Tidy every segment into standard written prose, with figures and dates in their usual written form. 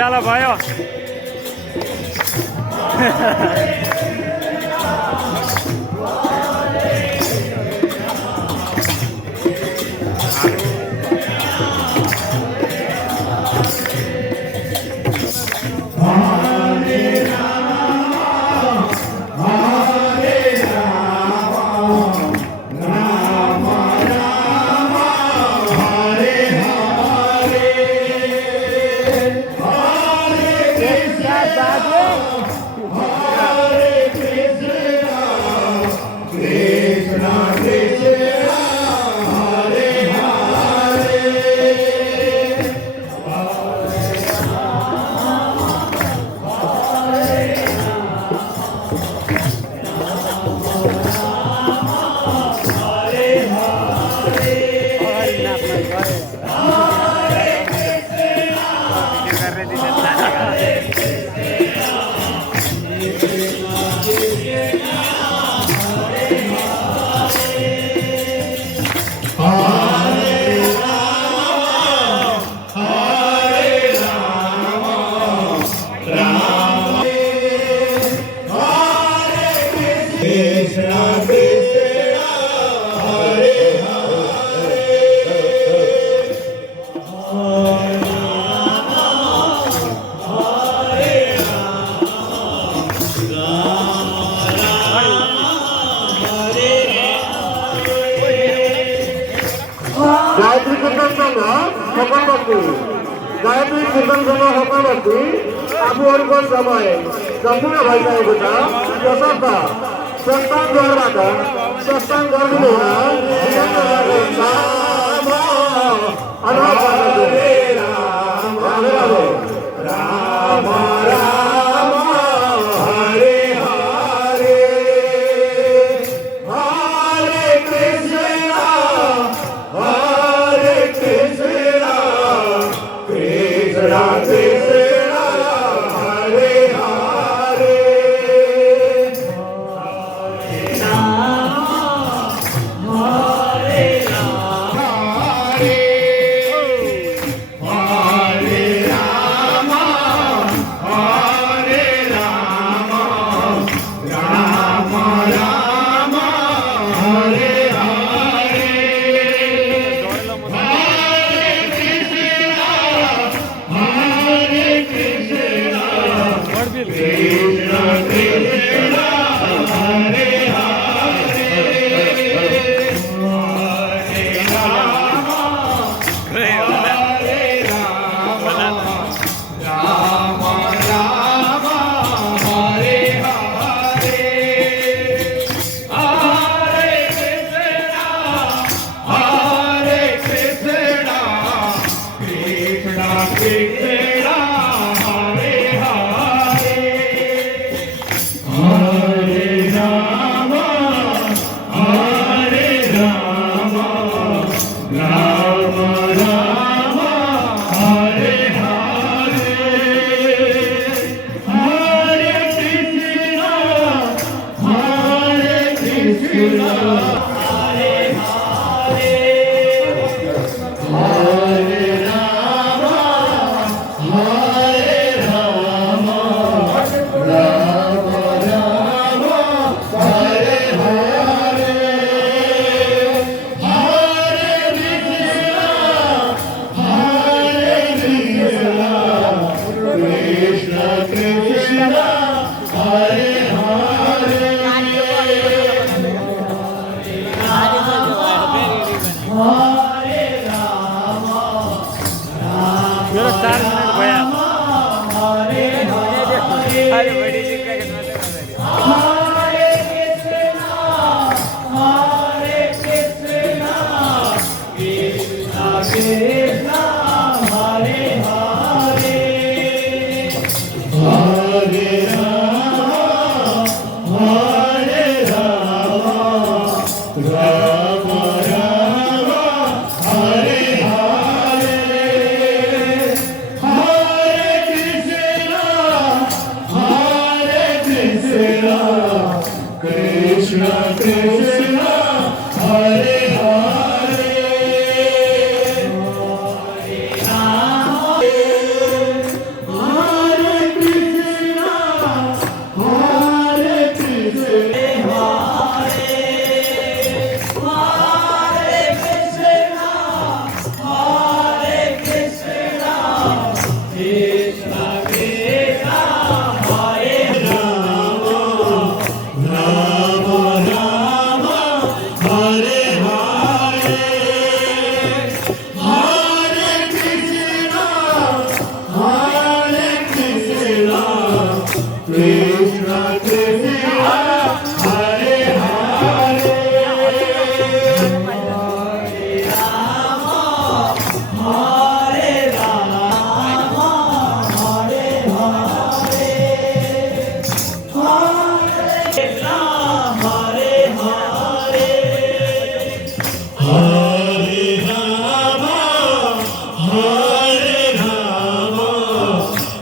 ચાલો ભાઈઓ गायत्री कीर्तन संघ সকলবাসী गायत्री कीर्तन संघ সকলবাসী आबू और समय संपूर्ण भइसकेको छ त्यसर्थ संस्थान घरबाट संस्थान गर्नु अनुरोध गर्दछु। राम राम हरे हरे हरे कृष्ण हरे कृष्ण कृष्ण कृष्ण हरे हरे मेरो 4 मिनट भयो अरे बड़ी दिक्कत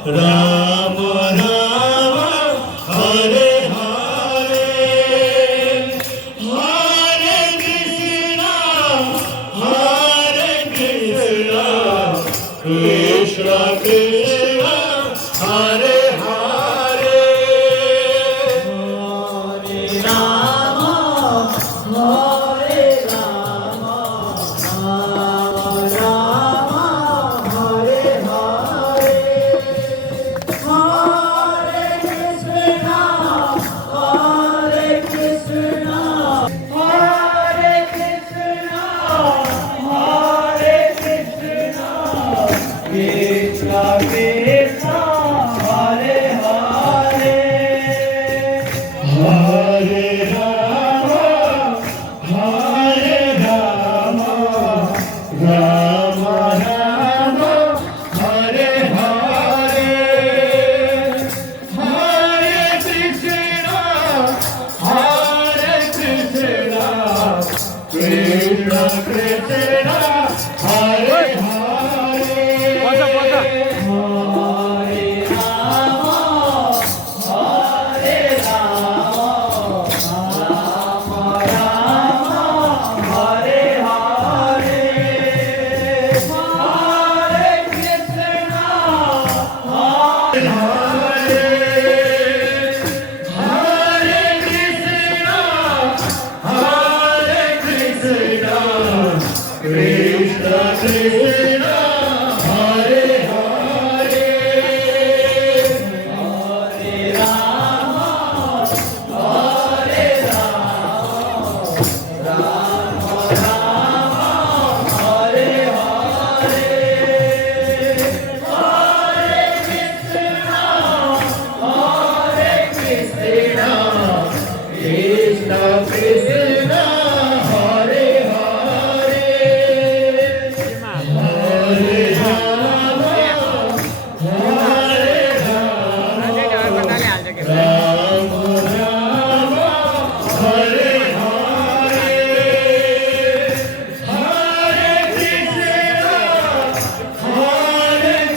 রাম রাম হরে হরে হরে কৃষ্ণ কৃষ্ণ কৃষ্ণ হরে হরে হরে রাম হরে রাম রাম রাম হরে হরে হরে কৃষ্ণ হরে কৃষ্ণ হরে কৃষ্ণ হরে কৃষ্ণ কৃষ্ণ কৃষ্ণ হরে হরে হরে রাম হরে রাম রাম রাম হরে হরে হরে কৃষ্ণ কৃষ্ণ কৃষ্ণ হরে হরে পচা পচা হরে রাম হরে রাম রাম রাম হরে হরে হরে কৃষ্ণ হরে হরে হরে কৃষ্ণ হরে কৃষ্ণ কৃষ্ণ কৃষ্ণ হরে হরে হরে রাম হরে রাম রাম রাম হরে হরে হরে কৃষ্ণ হরে কৃষ্ণ কৃষ্ণ কৃষ্ণ হরে হরে হরে রাম হরে রাম রাম রাম হরে হরে হরে কৃষ্ণ হরে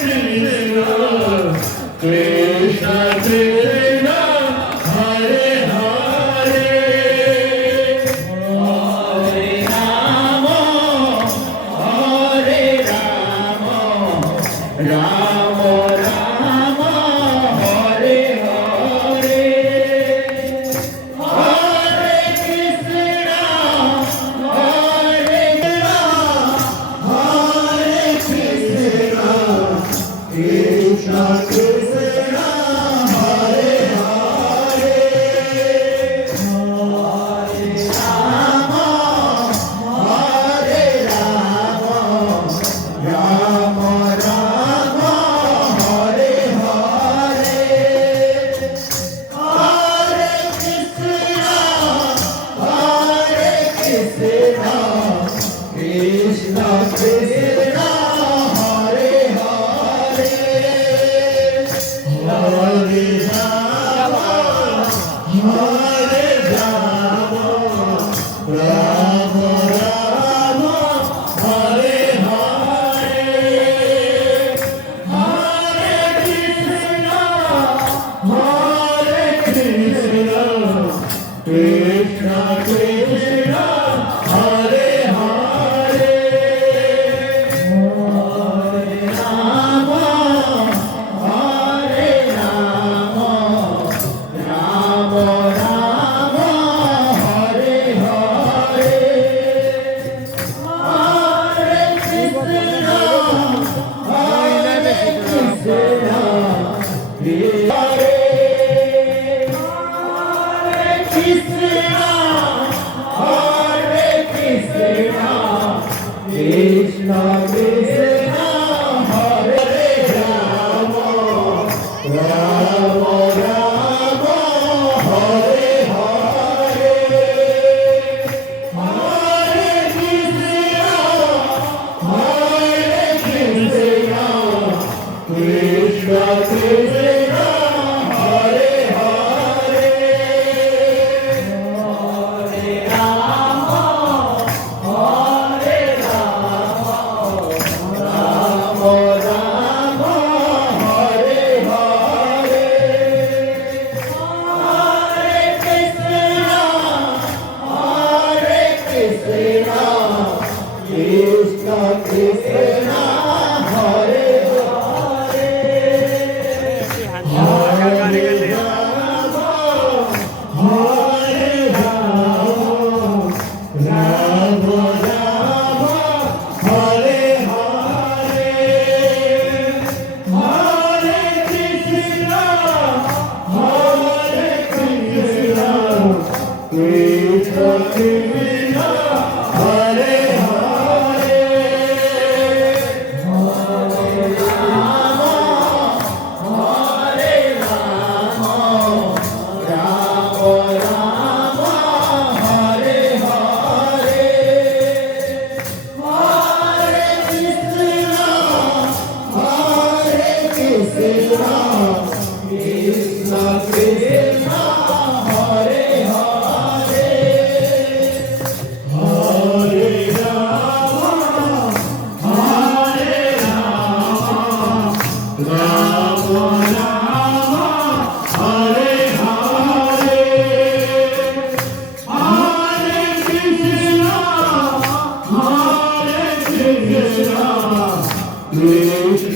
কৃষ্ণ কৃষ্ণ কৃষ্ণ হরে হরে হরে রাম হরে রাম রাম রাম হরে হরে হরে কৃষ্ণ হরে রাম হরে কৃষ্ণ কৃষ্ণ কৃষ্ণ হরে হরে হরে রাম হরে রাম রাম রাম হরে হরে হরে কৃষ্ণ হরে কৃষ্ণ কৃষ্ণ কৃষ্ণ হরে হরে হরে রাম হরে রাম রাম রাম হরে হরে হরে কৃষ্ণ হরে কৃষ্ণ কৃষ্ণ কৃষ্ণ হরে হরে হরে রাম হরে রাম রাম রাম হরে হরে হরে কৃষ্ণ হরে কৃষ্ণ হরে কৃষ্ণ হরে কৃষ্ণ কৃষ্ণ কৃষ্ণ হরে রাম রাম রাম হরে হরে হরে কৃষ্ণ হরে কৃষ্ণ কৃষ্ণ কৃষ্ণ হরে হরে হরে রাম হরে রাম রাম রাম হরে Hare